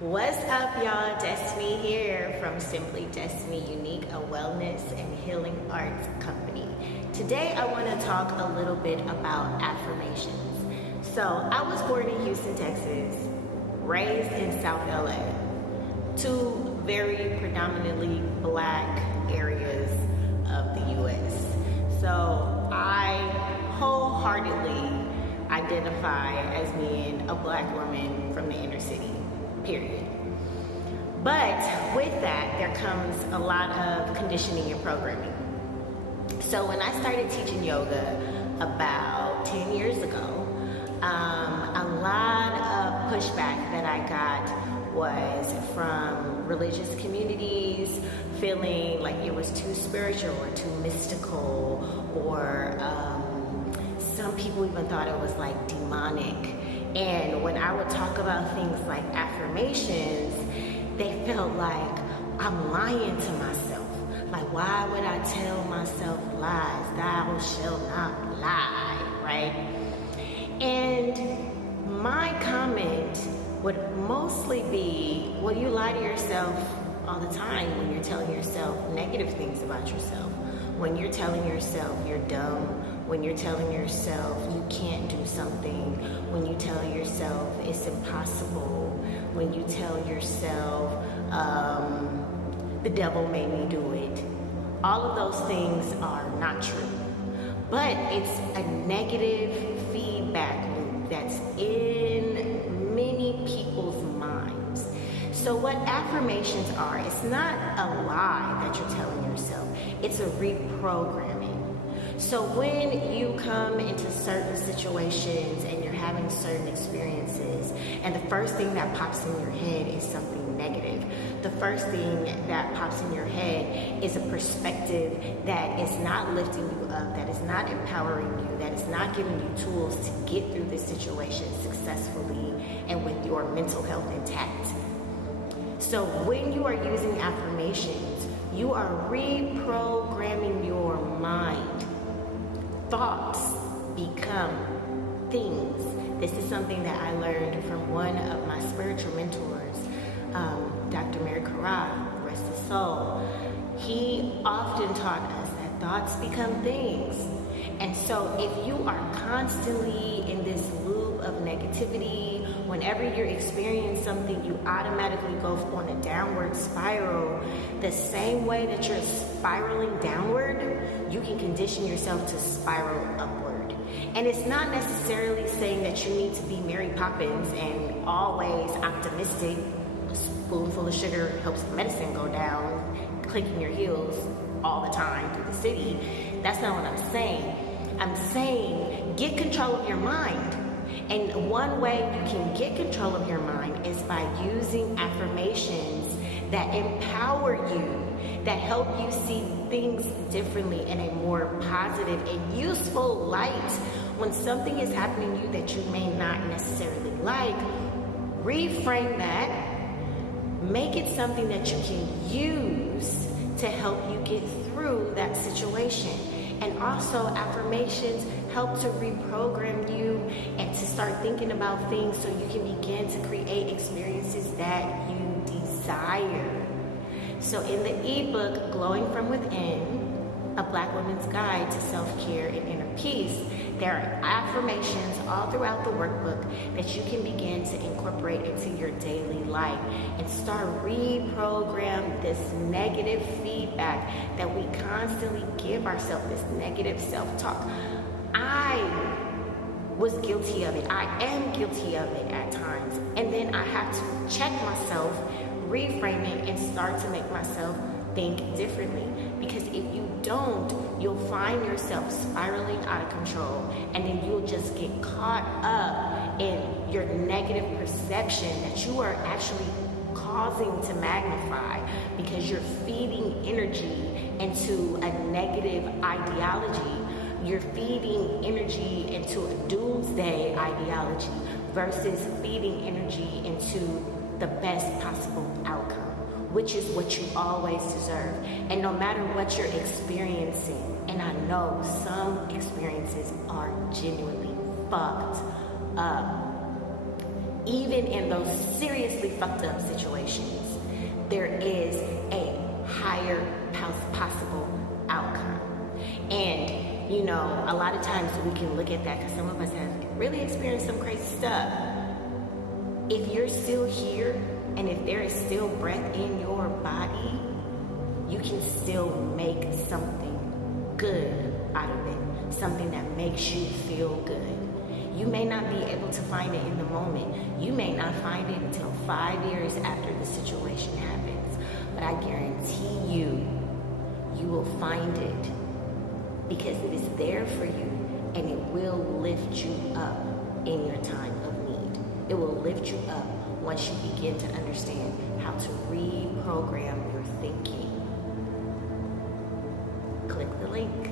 What's up, y'all? Destiny here from Simply Destiny Unique, a wellness and healing arts company. Today, I want to talk a little bit about affirmations. So, I was born in Houston, Texas, raised in South LA, two very predominantly black areas of the U.S. So, I wholeheartedly identify as being a black woman from the inner city. Period. But with that, there comes a lot of conditioning and programming. So when I started teaching yoga about 10 years ago, a lot of pushback that I got was from religious communities, feeling like it was too spiritual or too mystical, or some people even thought it was like demonic. And when I would talk about things like affirmations, they felt like I'm lying to myself. Like, why would I tell myself lies? Thou shalt not lie, right? And my comment would mostly be, well, you lie to yourself all the time when you're telling yourself negative things about yourself. When you're telling yourself you're dumb, when you're telling yourself you can't do something, when you tell yourself it's impossible, when you tell yourself the devil made me do it. All of those things are not true. But it's a negative feedback loop that's in many people's minds. So what affirmations are, it's not a lie that you're telling yourself, it's a reprogramming. So when you come into certain situations and you're having certain experiences, and the first thing that pops in your head is something negative, the first thing that pops in your head is a perspective that is not lifting you up, that is not empowering you, that is not giving you tools to get through this situation successfully and with your mental health intact. So when you are using affirmations, you are reprogramming your mind. Thoughts become things. This is something that I learned from one of my spiritual mentors, Dr. Mary Carra, rest his soul. He often taught us that thoughts become things. And so if you are constantly in this loop of negativity, whenever you're experiencing something, you automatically go on a downward spiral. The same way that you're spiraling downward, you can condition yourself to spiral upward. And it's not necessarily saying that you need to be Mary Poppins and always optimistic. A spoonful of sugar helps the medicine go down, clicking your heels all the time through the city. That's not what I'm saying. I'm saying get control of your mind. And one way you can get control of your mind is by using affirmations that empower you, that help you see things differently in a more positive and useful light. When something is happening to you that you may not necessarily like, reframe that, make it something that you can use to help you get through that situation. And also, affirmations help to reprogram you and to start thinking about things so you can begin to create experiences that you desire. So in the ebook, Glowing From Within, A Black Woman's Guide to Self-Care and Inner Peace, there are affirmations all throughout the workbook that you can begin to incorporate into your daily life and start reprogram this negative feedback that we constantly give ourselves, this negative self-talk. I was guilty of it. I am guilty of it at times. And then I have to check myself, reframe it, and start to make myself think differently. Because if you don't, you'll find yourself spiraling out of control, and then you'll just get caught up in your negative perception that you are actually causing to magnify because you're feeding energy into a negative ideology. You're feeding energy into a doomsday ideology versus feeding energy into the best possible outcome, which is what you always deserve. And no matter what you're experiencing, and I know some experiences are genuinely fucked up, even in those seriously fucked up situations, there is a higher possible outcome. And, you know, a lot of times we can look at that because some of us have really experienced some crazy stuff. If you're still here and if there is still breath in your body, you can still make something good out of it, something that makes you feel good. You may not be able to find it in the moment. You may not find it until 5 years after the situation happens. But I guarantee you, you will find it because it is there for you and it will lift you up in your time of need. It will lift you up once you begin to understand how to reprogram your thinking. Click the link.